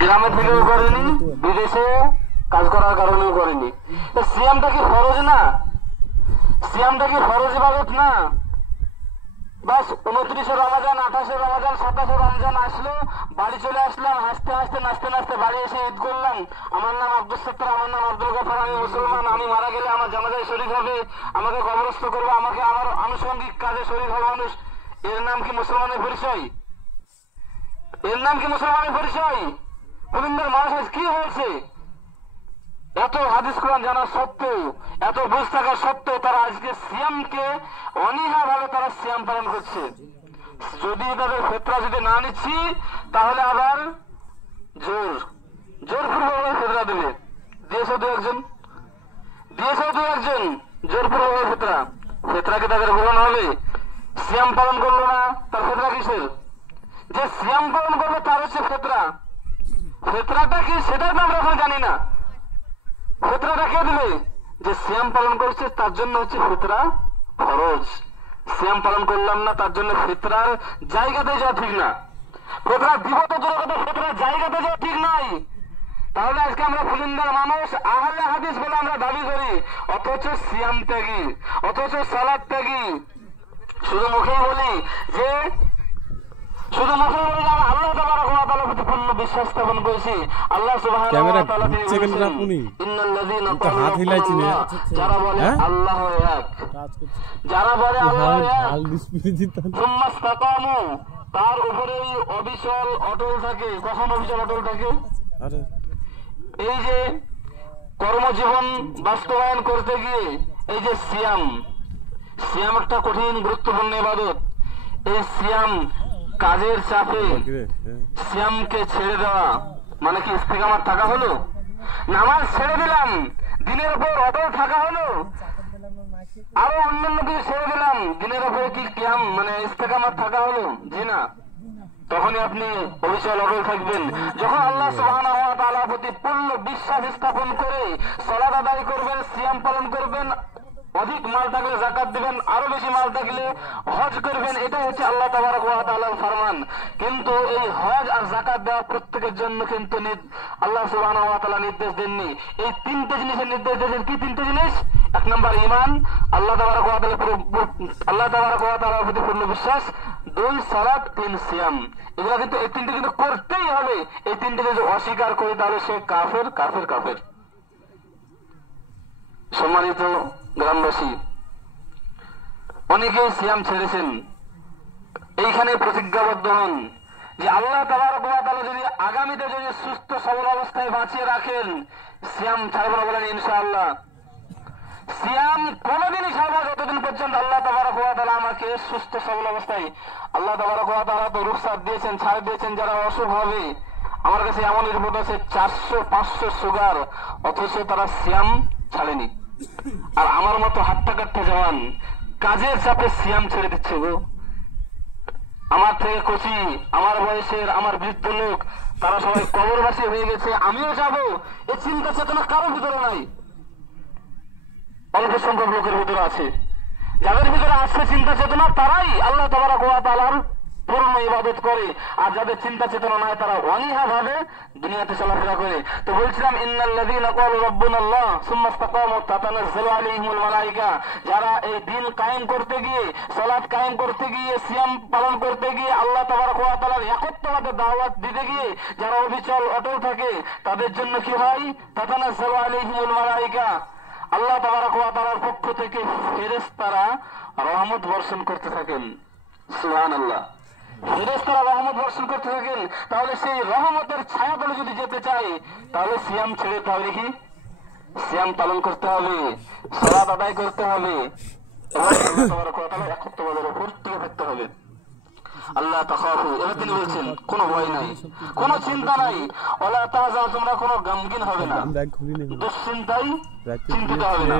গ্রামে থেকেও করেনি, বিদেশে কাজ করার কারণেও করেনি। সিয়ামটা কি ফরজ না? সিয়ামটা কি ফরজ ইবাদত না? বাস 29 রমজান, 28 রমজান, 27 রমজান আসলো, বাড়ি চলে আসলাম, হাসতে হাসতে নাচতে নাচতে বাড়ি এসে ঈদ করলাম। আমার নাম আব্দুল সত্তার, আমার নাম আব্দুল গফর, আমি মুসলমান, আমি মারা গেলে আমার জানাজায় শরীক হবে, আমাকে কবরস্থ করবে, আমাকে আমার আনুষঙ্গিক কাজে শরীক হবে মানুষ। এর নাম কি মুসলমানের পরিচয়? এর নাম কি মুসলমানের পরিচয়? মুমিনদের মানুষ আজ কি হয়েছে? এত হাদিস কোরআন জানা সত্ত্বেও, এত বুঝ থাকা সত্ত্বেও তারা আজকে সিয়ামকে অনীহা ভাবে তারা সিয়াম পালন করছে। যদি তাদের ফেতরা যদি না নিচ্ছি তাহলে আবার জোরপূর্বক ফেতরা দেবে। দিয়েছে দু একজন, জোরপূর্বক ফেতরা। ফেতরা কি তাদের গ্রহণ হবে? সিয়াম পালন করলো না, তার ফেতরা কিসের? যে সিয়াম পালন করবে তার হচ্ছে ফেতরা। ফেতরাটা কি সেটাই তো আমরা এখন জানি না। ফেতরাটা কে দিবে? যে সিয়াম পালন করছে তার জন্য হচ্ছে ফিতরা ফরজ। সিয়াম পালন করলাম না তার জন্য ফিতরার জায়গাতে যাওয়া ঠিক না। ফিতরা দিব তো দূরের কথা, ফিতরার জায়গাতে যাওয়া ঠিক নাই। তাহলে আজকে আমরা ফুলিন্দার মানুষ আহলে হাদিস বলে আমরা দাবি করি, অথচ সিয়াম ত্যাগী, অথচ সালাত ত্যাগী। শুধু মুখেই বলি যে আল্লাহ তাবারক ওয়া তাআলার প্রতি পূর্ণ বিশ্বাস স্থাপন করেছি। আল্লাহ সুবহানাহু ওয়া তাআলা ইন্নাল্লাযীনা যারা বলে আল্লাহু এক, যারা বলে আল্লাহু এক সুম্মা ইসতাকামু, তার উপরেই অবিচল অটল থাকে। কখন অবিচল অটল থাকে? এই যে কর্মজীবন বাস্তবায়ন করতে গিয়ে এই যে সিয়াম একটা কঠিন গুরুত্বপূর্ণ ইবাদত। এই সিয়াম কাজের চাপে সিয়ামকে ছেড়ে দেওয়া মানে কি ইস্তেকামাত থাকা হলো? নামাজ ছেড়ে দিলাম, দিনের উপর অটল থাকা হলো। আরো অন্যান্য কিছু ছেড়ে দিলাম, দিনের উপরে কি কিয়াম মানে ইস্তেকামাত থাকা হলো? জি না। তখনই আপনি অবিচল অটল থাকবেন যখন আল্লাহ সুবহানাহু ওয়া তাআলার প্রতি পূর্ণ বিশ্বাস স্থাপন করে সালাত আদায় করবেন, সিয়াম পালন করবেন, অধিক মাল থাকলে যাকাত দিবেন, আরো বেশি মাল থাকলে হজ করবেন। এটা হচ্ছে আল্লাহ তাবারক ওয়া তাআলার ফরমান। কিন্তু এই হজ আর যাকাত দেওয়া প্রত্যেকের জন্য কিন্তু আল্লাহ সুবহানাহু ওয়া তাআলা নির্দেশ দেননি। এই তিনটে জিনিসের নির্দেশ দিয়েছেন। কি তিনটে জিনিস? এক নম্বর ঈমান, আল্লাহ তাবারক ওয়া তাআলার প্রতি পূর্ণ বিশ্বাস, 2 সালাত, 3 সিয়াম। এগুলা কিন্তু এই তিনটে কিন্তু করতেই হবে। এই তিনটে যদি অস্বীকার করি তাহলে সে কাফের কাফের কাফের। সম্মানিত গ্রামবাসী, অনেকেই সিয়াম ছেড়েছেন। এইখানে প্রতিজ্ঞাবদ্ধ হন যে আল্লাহ তাবারক ওয়া তাআলা যদি আগামীতে যদি সুস্থ সবল অবস্থায় বাঁচিয়ে রাখেন, সিয়াম ছাড়ব না বলেন ইনশাআল্লাহ। সিয়াম কোনদিনই ছাড়বো যতদিন পর্যন্ত আল্লাহ তাবারক ওয়া তাআলা আমাকে সুস্থ সবল অবস্থায়। আল্লাহ তাবারক ওয়া তাআলা তো রুখসাত দিয়েছেন, ছাড় দিয়েছেন যারা অসুখ হবে। আমার কাছে এমন রিপোর্ট আছে 400-500 সুগার, অথচ তারা সিয়াম ছাড়েনি। আর আমার মতো হাট্টা কাট্টা জওয়ান কাজের চাপে সিয়াম ছেড়ে দিচ্ছে গো। আমার থেকে কচি, আমার বয়সের, আমার বৃদ্ধ লোক, তারা সবাই কবরবাসী হয়ে গেছে। আমিও যাব, এই চিন্তা চেতনা কারোর ভিতরে নাই। অল্প সংখ্যক লোকের ভিতরে আছে। যাদের ভিতরে আসছে চিন্তা চেতনা, তারাই আল্লাহ তাবারক ওয়া তাআলার পূর্ণ ইবাদত করে। আর যাদের চিন্তা চেতনা নাই তারা অনীহা ভাবে দুনিয়াতে চলাফেরা করে। তো বলছিলাম ইন্নাল্লাযীনা ক্বালু রাব্বুনাল্লাহ সুম্মা ইসতাকামু তাতানাজ্জালু আলাইহিমুল মালায়েকা, যারা এই দিন কায়েম করতে গিয়ে, সালাত কায়েম করতে গিয়ে, সিয়াম পালন করতে গিয়ে, আল্লাহ তাবারক ওয়া তাআলার একত্ববাদের দাওয়াত দিতে গিয়ে যারা অবিচল অটল থাকে, তাদের জন্য কি হয়? তাতানাজ্জালু আলাইহিমুল মালায়েকা, আল্লাহ তাবারক ওয়া তাআলার পক্ষ থেকে ফেরেশতারা রহমত বর্ষণ করতে থাকেন। সুবহানাল্লাহ। ফেরেশতারা রহমত বর্ষণ করতে থাকেন। তাহলে সেই রহমতের ছায়াতলে যদি যেতে চাই তাহলে সিয়াম ছেড়ে তাহলে কি সিয়াম পালন করতে হবে, সালাত আদায় করতে হবে, আল্লাহ তাবারক ওয়া তাআলার একত্ববাদের উপর টিকে থাকতে হবে। আল্লাহ তাখাফু, এবার তিনি বলছেন কোনো ভয় নাই, কোনো চিন্তা নাই। ওয়ালা তাহজানু, তোমরা কোনো গমগিন হবে না, দুশ্চিন্তায় চিন্তিত হবে না।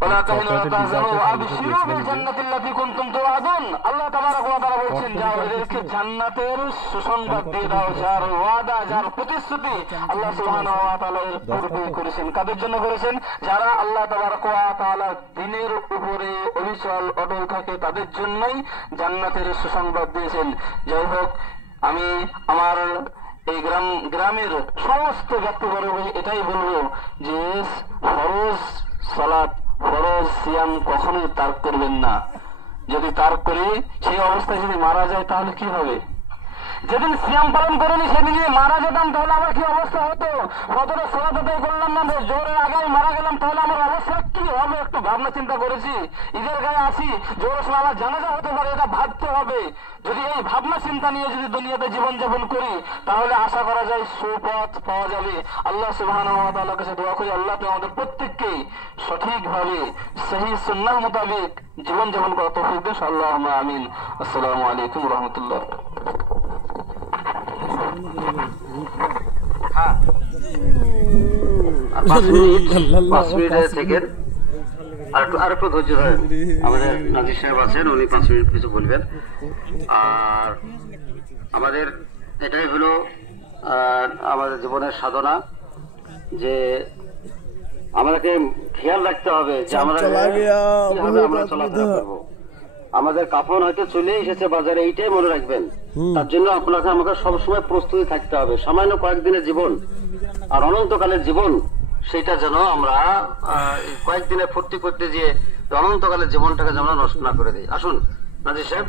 ওয়ালা তাহিনু ওয়ালা তাহজানু ওয়া আবশিরু বিল জান্নাতি আল্লাতী কুনতুম তুআদুন। আল্লাহ তাবারক ওয়া তাআলা বলছেন, যাও এদেরকে জান্নাতের সুসংবাদ দিয়ে দাও, যার ওয়াদা, যার প্রতিশ্রুতি আল্লাহ সুবহানাহু ওয়া তাআলা এর পূর্বে করেছেন। কাদের জন্য করেছেন? যারা আল্লাহ তাবারক ওয়া তাআলা দ্বীনের উপরে অবিচল অটল থাকে, তাদের জন্যই জান্নাতের সুসংবাদ দিয়েছেন। যাই হোক, আমি আমার এই গ্রামের সমস্ত ব্যক্তিবর্গ এটাই বলবো যে ফরজ সালাত, ফরজ সিয়াম কখনোই তার্ক করবেন না। যদি তার্ক করি, সেই অবস্থায় যদি মারা যায় তাহলে কি হবে? যেদিন সিয়াম পালন করেনি সেদিন যদি মারা যেতাম তাহলে আমার কি অবস্থা হতো? কতটা সালাত আদায় করলাম না, জোরের আগে মারা গেলাম, তাহলে আমার অবস্থা কি হবে? একটু ভাবনা চিন্তা করেছি। ঈদের গায়ে আসি, জোরের সময় আমার জানাজা হতে পারে, এটা ভাবতে হবে। যদি এই ভাবনা চিন্তা নিয়ে যদি দুনিয়াতে জীবনযাপন করি তাহলে আশা করা যায় সুপথ পাওয়া যাবে। আল্লাহ সুবহানাহু ওয়া তাআলার কাছে দোয়া করি, আল্লাহ তুমি আমাদের প্রত্যেককেই সঠিকভাবে সহি সুন্নাহ মোতাবেক জীবনযাপন করার তৌফিক দেন। আল্লাহুম্মা আমিন। আসসালামু আলাইকুম ওয়া রাহমাতুল্লাহ। হ্যাঁ, 5 মিনিট থেকে আর একটু ধৈর্য ধরেন। আমাদের নাজির সাহেব আছেন, উনি 5 মিনিট কিছু বলবেন। আর আমাদের এটাই হলো আমাদের জীবনের সাধনা, যে আমাদেরকে খেয়াল রাখতে হবে যে আমরা চলাফেরা করবো। আমাদের কাফন হয়তো চলে এসেছে বাজারে, এইটাই মনে রাখবেন। তার জন্য আপনাকে আমাকে সবসময় প্রস্তুতি থাকতে হবে। সামান্য কয়েকদিনের জীবন আর অনন্তকালের জীবন, সেটা যেন আমরা কয়েকদিনে ফুর্তি করতে গিয়ে অনন্তকালের জীবনটাকে যেন নষ্ট না করে দিই। আসুন নাজির সাহেব,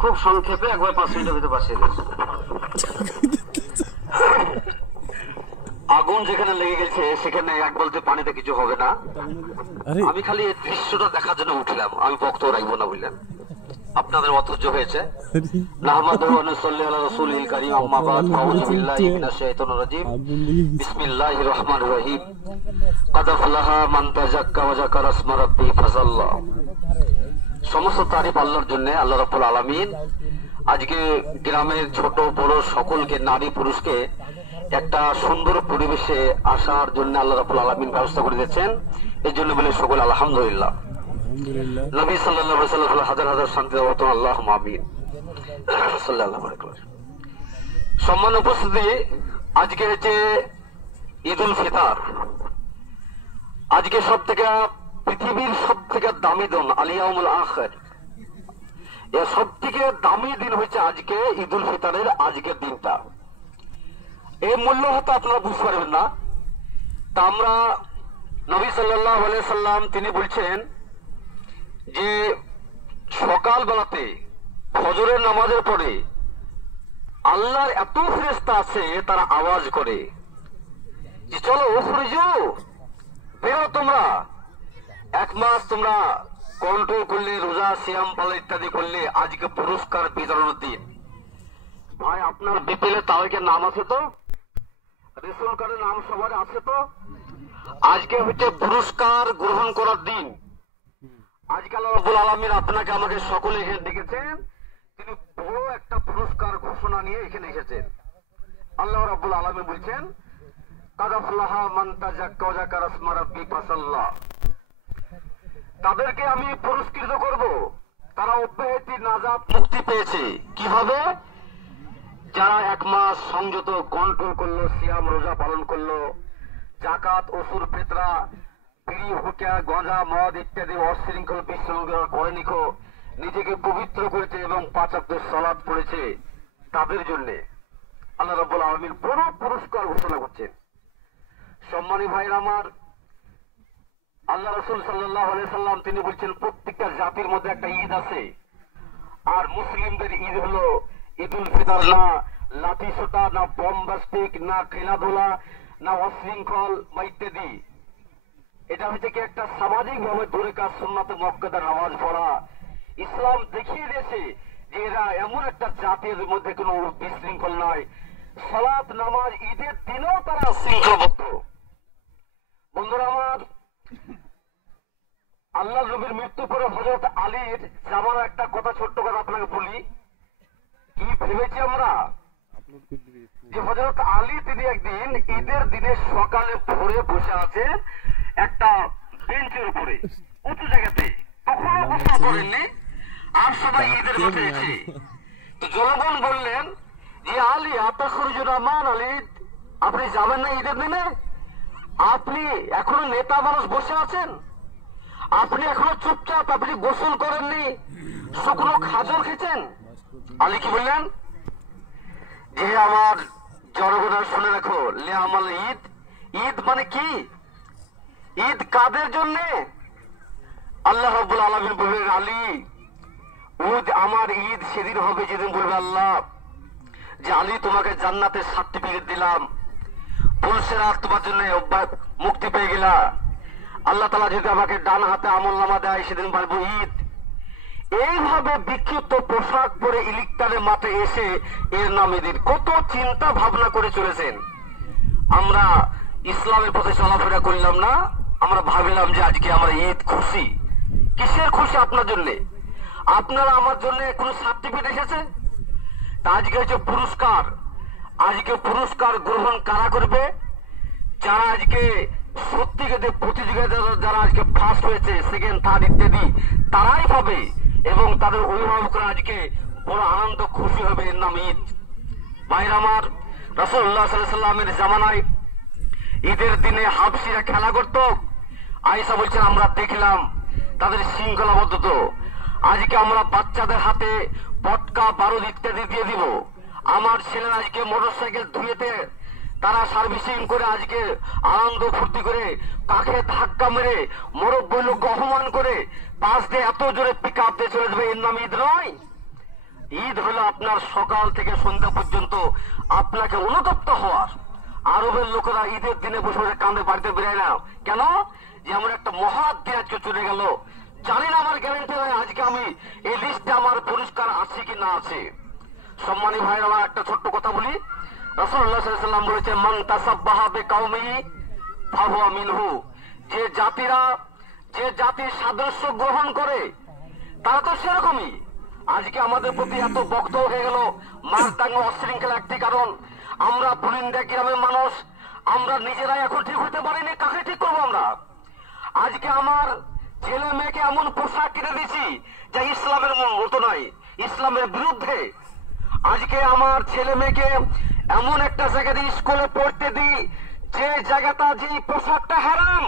খুব সংক্ষেপে একবার 5 মিনিটের ভিতরে বাঁচিয়ে দিন। আগুন যেখানে লেগে গেছে সেখানে এক বলতে পানিতে কিছু হবে না। আমি খালি এই দৃশ্যটা দেখার জন্য উঠলাম, আমি বক্তব্য রাখবো না, বুঝলেন? আপনাদের অধৈর্য হয়েছে। নাহমাদুহু ওয়া নুসাল্লি আলা রাসূলিল কারীম, আম্মা বা'দ, আউযু বিল্লাহি মিনাশ শাইতানির রাজীম, বিসমিল্লাহির রহমানির রহিম। ক্বাদ আফলাহা মান তাযাক্কা ওয়া যাকারা ইসমা রাব্বি ফাসাল্লা। সমস্ত তারিফ আল্লাহর জন্য, আল্লাহ রাব্বুল আলামিন আজকে গ্রামের ছোট বড় সকলকে, নারী পুরুষকে একটা সুন্দর পরিবেশে আসার জন্য আল্লাহ রাব্বুল আলামিন ব্যবস্থা করে দিয়েছেন। এই জন্য বলে সকল আলহামদুলিল্লাহ। নবী সাল্লাল্লাহু আলাইহি ওয়াসাল্লাম হাজার হাজার শান্তি বর্তন, আল্লাহুম্মা আমিন। সাল্লাল্লাহু আলাইহি ওয়াসাল্লাম। সম্মান উপস্থিতি, আজকে হচ্ছে ঈদুল ফিতর। আজকে সব থেকে পৃথিবীর সব থেকে দামি দিন আল ইয়াউমুল আখির, এর সব থেকে দামি দিন হচ্ছে আজকে ঈদুল ফিতরের আজকের দিনটা। এই মূল্য হয়তো আপনারা বুঝতে পারবেন না। তা আমরা নবী সাল্লাল্লাহু আলাইহি সাল্লাম তিনি বলছেন যে সকাল বেলাতে ফজরের নামাজের পরে আল্লাহর এত ফেরেশতা আছে, তারা আওয়াজ করে যে চলো উখরিজু, বেরো তোমরা। 1 মাস তোমরা কন্ট্রোল করলে, রোজা সিয়াম পালন ইত্যাদি করলে, আজকে পুরস্কার বিতরণের দিন। ভাই আপনার বিপিএল তারিখের নাম আছে তো, রেশন কার্ডের নাম সবার আছে তো। আজকে হচ্ছে পুরস্কার গ্রহণ করার দিন। আজকে আল্লাহ রাব্বুল আলামিন আপনাকে আমাকে সকলে এখানে ডেকেছেন, তিনি বড় একটা পুরস্কার ঘোষণা নিয়ে এখানে এসেছেন। আল্লাহ রাব্বুল আলামিন বলছেন ক্বাদ আফলাহা মান তাযাক্কা ওয়া যাকারা ইসমা রাব্বি ফাসাল্লা। তাদেরকে আমি পুরস্কৃত করব, তারা অব্যাহতি নাজাত মুক্তি পেয়েছে। কিভাবে? যারা 1 মাস সংযত কন্ট্রোল করলো, সিয়াম রোজা পালন করলো, জাকাত ওসুর ফিতরা, বিড়ি হুক্কা গাঁজা মদ ইত্যাদি অশৃঙ্খল বিশৃঙ্খলা করেনি, নিজেকে পবিত্র করেছে এবং 5 ওয়াক্ত সালাত পড়েছে, তাদের জন্য আল্লাহ রাব্বুল আলামিন বড় পুরস্কার ঘোষণা করছেন। সম্মানী ভাইরা আমার, আল্লাহ রাসূল সাল্লাল্লাহু আলাইহি সাল্লাম তিনি বলছেন প্রত্যেকটা জাতির মধ্যে একটা ঈদ আছে, আর মুসলিমদের ঈদ হলো ঈদুল ফিতর। না লাঠি সোটা, না বম্বাস্টিক, না খেলাধুলা, না অশৃঙ্খল বা ইত্যাদি। এটা হচ্ছে কি একটা সামাজিক ভাবে ধরে কাজ, সুন্নাতে মুআক্কাদা নামাজ পড়া। ইসলাম দেখিয়ে দিয়েছে যে এরা এমন একটা জাতির মধ্যে কোনো বিশৃঙ্খল নয়। সালাত নামাজ ঈদের দিনেও তারা শৃঙ্খলাবদ্ধ। বন্ধুরা আমার, আল্লাহ নবীর মৃত্যু পরে হযরত আলীর জামার একটা কথা, ছোট্ট কথা আপনাকে বলি। কি ভেবেছি আমরা যে হযরত আলী তিনি একদিন ঈদের দিনে সকালে ভোরে বসে আছেন একটা বেঞ্চের উপরে, উঁচু জায়গাতে, কখনো গোসল করেননি, আর সবাই ঈদের মধ্যে এসে। তো জনগণ বললেন যে আলী আতাখরুজুন আমান, আলী আপনি যাবেন না ঈদের দিনে? আপনি এখনো নেতা মানুষ বসে আছেন, আপনি এখনো চুপচাপ, আপনি গোসল করেননি, শুকনো খাজর খেয়েছেন। আলী কি বললেন যে আমার জনগণ শুনে রাখো, লে আমাল ঈদ, ঈদ মানে কি? ঈদ কাদের জন্য? আল্লাহ রাব্বুল আলামিন বলবেন আলী আমার ঈদ সেদিন হবে যেদিন বলবে আল্লাহ যে আলী তোমাকে জান্নাতের সার্টিফিকেট দিলাম, পুরুষেরা তোমার জন্য মুক্তি পেয়ে গেলা। আল্লাহ তাআলা যদি আমাকে ডান হাতে আমলনামা দেয় সেদিন বলবো ঈদ। এইভাবে বিক্ষিপ্ত পোশাক পরে ইলিকতারের মাঠে এসে এর নামে দিন কত চিন্তা ভাবনা করে চলেছেন। আমরা ইসলামের পথে চলাফেরা করলাম না, আমরা ভাবিলাম যে আজকে আমরা ঈদ খুশি। কিসের খুশি আপনার জন্য? আপনারা আমার জন্য কোন সার্টিফিকেট এসেছে? তা আজকে হচ্ছে পুরস্কার। আজকে পুরস্কার গ্রহণ কারা করবে? যারা আজকে সত্যিকারের প্রতিযোগিতা, যারা আজকে ফার্স্ট হয়েছে, সেকেন্ড, থার্ড ইত্যাদি, তারাই পাবে এবং তাদের অভিভাবকরা আজকে বড় আনন্দ খুশি হবে। এর নাম ঈদ। ভাইরা আমার, রাসূলুল্লাহ সাল্লাল্লাহু আলাইহি ওয়াসাল্লামের জামানায় ঈদের দিনে হাবশিরা খেলা করত। আয়েশা বলছেন আমরা দেখলাম তাদের শৃঙ্খলাবদ্ধ। আজকে আমরা বাচ্চাদের হাতে পটকা, বারুদ ইত্যাদি দিয়ে দিব। আমার ছেলেরা আজকে মোটরসাইকেল ধুয়েতে তারা সার্ভিসিং করে আজকে আনন্দ ফুর্তি করে কাকে ধাক্কা মেরে মুরব্বী লোককে অপমান করে পাশ দিয়ে এত জোরে পিক আপ দিয়ে চলে যাবে। এর নাম ঈদ নয়। ঈদ হলো আপনার সকাল থেকে সন্ধ্যা পর্যন্ত আপনাকে অনুতপ্ত হওয়ার। আরবের লোকেরা ঈদের দিনে বসে বসে কাঁধে বাড়িতে বেরোয় না কেন? যে আমার একটা মহৎ দিন আজকে চলে গেল, জানি না আমার গ্যারান্টি হয় আজকে আমি এই লিস্টে আমার পুরস্কার আছে কি না আছে। সম্মানী ভাইয়ের আমার একটা ছোট্ট কথা বলি। রাসূলুল্লাহ সাল্লাল্লাহু আলাইহি ওয়াসাল্লাম বলেছেন মান তাসাব্বাহা বিকাওমিহি ফাহুয়া মিনহু। যে জাতির সাদৃশ্য গ্রহণ করে তারা তো সেরকমই। আজকে আমাদের প্রতি এত বক্তব্য হয়ে গেল মারদাঙ্গ অশৃঙ্খলা একটি কারণ। আমরা বুলিন্দা গ্রামের মানুষ, আমরা নিজেরাই এখন ঠিক হতে পারিনি, কাকে ঠিক করবো আমরা? আজকে আমার ছেলে মেয়েকে এমন পোশাক কিনে দিচ্ছি যা ইসলামের মতো নয়, ইসলামের বিরুদ্ধে। আজকে আমার ছেলে মেয়েকে এমন একটা জায়গাতে স্কুলে পড়তে দিই যে জায়গাটা, যে পোশাকটা হারাম,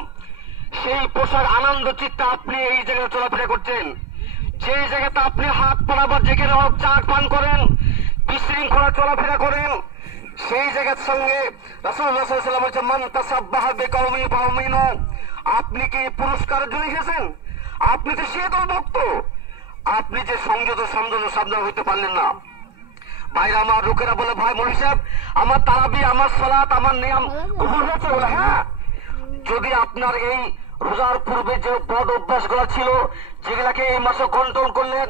সেই পোশাক আনন্দ চিত্তে আপনি এই জায়গায় চলাফেরা করছেন। যে জায়গাতে আপনি হাত পাড়াবার যেখানে হোক চা পান করেন, বিশৃঙ্খলা চলাফেরা করেন, সেই জায়গার সঙ্গে রাসূলুল্লাহ সাল্লাল্লাহু আলাইহি ওয়াসাল্লাম বলেছেন মান তাসাব্বাহা বিকাওমিহি ফাহুয়া মিনহু। আপনি কি পুরস্কারের জন্য এসেছেন? আপনি তো সে দল ভক্ত, আপনি যে সংযত সংযত সাবধান হইতে পারলেন না। ভাইরা আমার, লোকেরা বলে ভাই মৌলভী সাহেব আমার তারাবি, আমার সালাত, আমার নিয়ম কবুল হয়েছে। বলে হ্যাঁ, যদি আপনার এই রোজার পূর্বে যে বদ অভ্যাস গুলা ছিল যেগুলাকে এই মাসে কন্ট্রোল করলেন,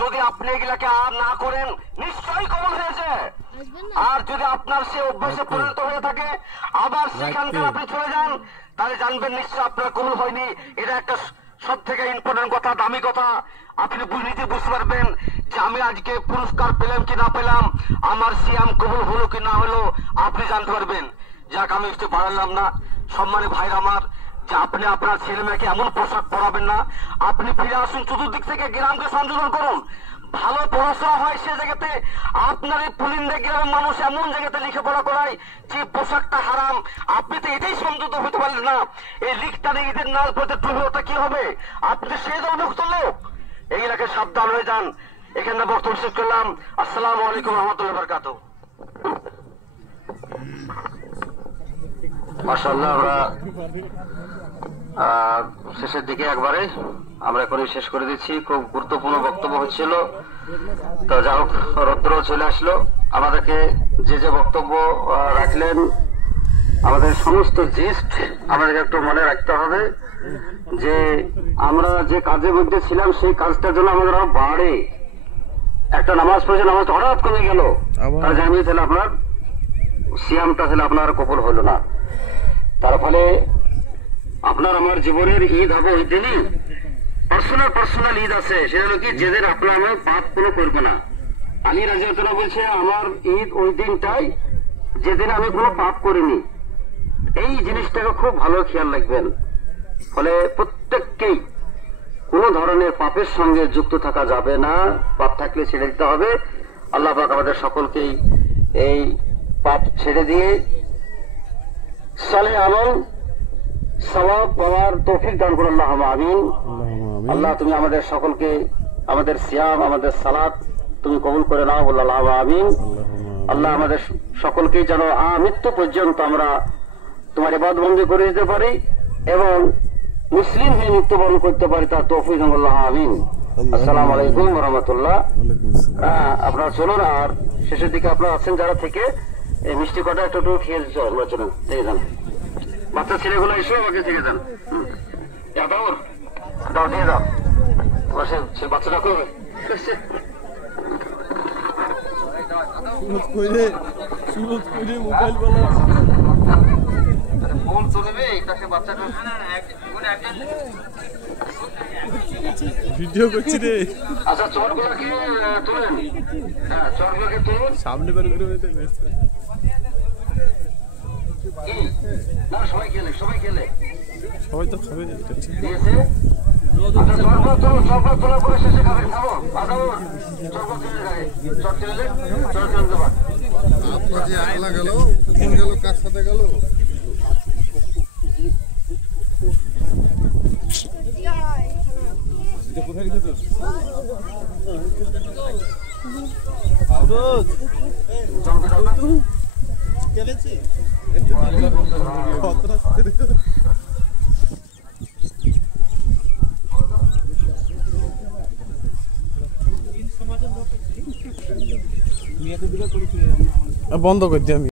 যদি আপনি এগুলাকে আর না করেন নিশ্চয়ই কবুল হয়েছে। আর যদি আপনার সে অভ্যাসে পরিণত হয়ে থাকে আবার সেখানকার আপনি চলে যান, তাহলে জানবেন নিশ্চয় আপনার কবুল হয়নি। এটা একটা সব থেকে ইম্পর্টেন্ট কথা, দামি কথা। আপনি নিজে বুঝতে পারবেন যে আমি আজকে পুরস্কার পেলাম কি না পেলাম, আমার সিয়াম কবুল হলো কি না হলো, আপনি জানতে পারবেন। যাক, আমি একটু বাড়ালাম না। সম্মানী ভাইরা আমার, যে আপনি আপনার ছেলে মেয়েকে এমন পোশাক পরাবেন না। আপনি ফিরে আসুন, চতুর্দিক থেকে গ্রামকে সংযোজন করুন, ভালো পড়াশোনা হয় সে জায়গাতে। আপনার এই পুলিন্দা গ্রামের মানুষ এমন জায়গাতে লেখাপড়া করায় যে পোশাকটা হারাম, আপনি তো এটাই সংযত হতে পারলেন না। এই লিখটানে ঈদের নাল পড়তে টুকরোটা কি হবে? আপনি তো সেই দলভুক্ত লোক। এইগুলাকে সাবধান হয়ে যান। এখানে বক্তব্য শেষ করলাম। আসসালামু আলাইকুম রহমতুল্লাহ বারকাতুহু। মাশাআল্লাহ, আমরা শেষের দিকে একবারে আমরা এখনই শেষ করে দিচ্ছি। খুব গুরুত্বপূর্ণ বক্তব্য হচ্ছিল, তো যা হোক রৌদ্র চলে আসলো। আমাদেরকে যে যে বক্তব্য রাখলেন, আমাদের সমস্ত জিস্ট আমাদেরকে একটু মনে রাখতে হবে যে আমরা যে কাজের মধ্যে ছিলাম সেই কাজটার জন্য আমাদের আরো বাড়ে। একটা নামাজ পড়েছে, নামাজটা হঠাৎ কমে গেল, তার জানিয়ে তাহলে আপনার সিয়ামটা তাহলে আপনার কবুল হলো না। তার ফলে আপনার আমার জীবনের ঈদ হবে ওই দিনই। পার্সোনাল ঈদ আছে, সেটা হলো কি যেদিন আপনার আমার পাপ কোনো করবে না। আলী রাদিয়াল্লাহু বলছে আমার ঈদ ওই দিনটাই যেদিন আমি কোনো পাপ করিনি। এই জিনিসটাকে খুব ভালো খেয়াল রাখবেন। ফলে প্রত্যেককেই কোন ধরনের পাপের সঙ্গে যুক্ত থাকা যাবে না, পাপ থাকলে ছেড়ে দিতে হবে। আল্লাহ পাক আমাদের সকলকেই এই পাপ ছেড়ে দিয়ে সালেহ আমল সওয়াব পাওয়ার তৌফিক দান করুন। আল্লাহুম্মা আমিন। আল্লাহ তুমি আমাদের সকলকে, আমাদের সিয়াম, আমাদের সালাত তুমি কবুল করে নাও। আল্লাহুম্মা আমিন। আল্লাহ আমাদের সকলকেই যেন মৃত্যু পর্যন্ত আমরা তোমার ইবাদতবন্দি করে দিতে পারি এবং মুসলিম হয়ে মৃত্যুবরণ করতে পারি, তার তৌফিক আল্লাহ আমিন। আসসালামু আলাইকুম ওয়া রাহমাতুল্লাহ। আপনারা চলুন, আর শেষের দিকে আপনারা আছেন যারা থেকে এই মিষ্টি কটা একটু খেয়ে চলুন, থেকে যান। বাচ্চা ছেলেগুলো এসে আমাকে থেকে যান। দাও দিয়ে দাও, বসেন, সে বাচ্চাটা করবে ফোন চলবে সে বাচ্চাটা ভিডিও করছি রে। আচ্ছা চটগুলোকে তুলেন, হ্যাঁ চটগুলোকে তুলুন সামনে বের করে কি না, সবাই খেলে সবাই তো খাবে এটা ঠিক। দিয়েছে। আচ্ছা চটগুলো তুলুন, চটগুলো তোলার পরে শেষে খাবেন, খাবো চটগুলো তুলে চট তুলতে পার। আপনার যে একলা গেল, কোন গেল, কার সাথে গেল? কোথায় রেখে তো বন্ধ করছি আমি।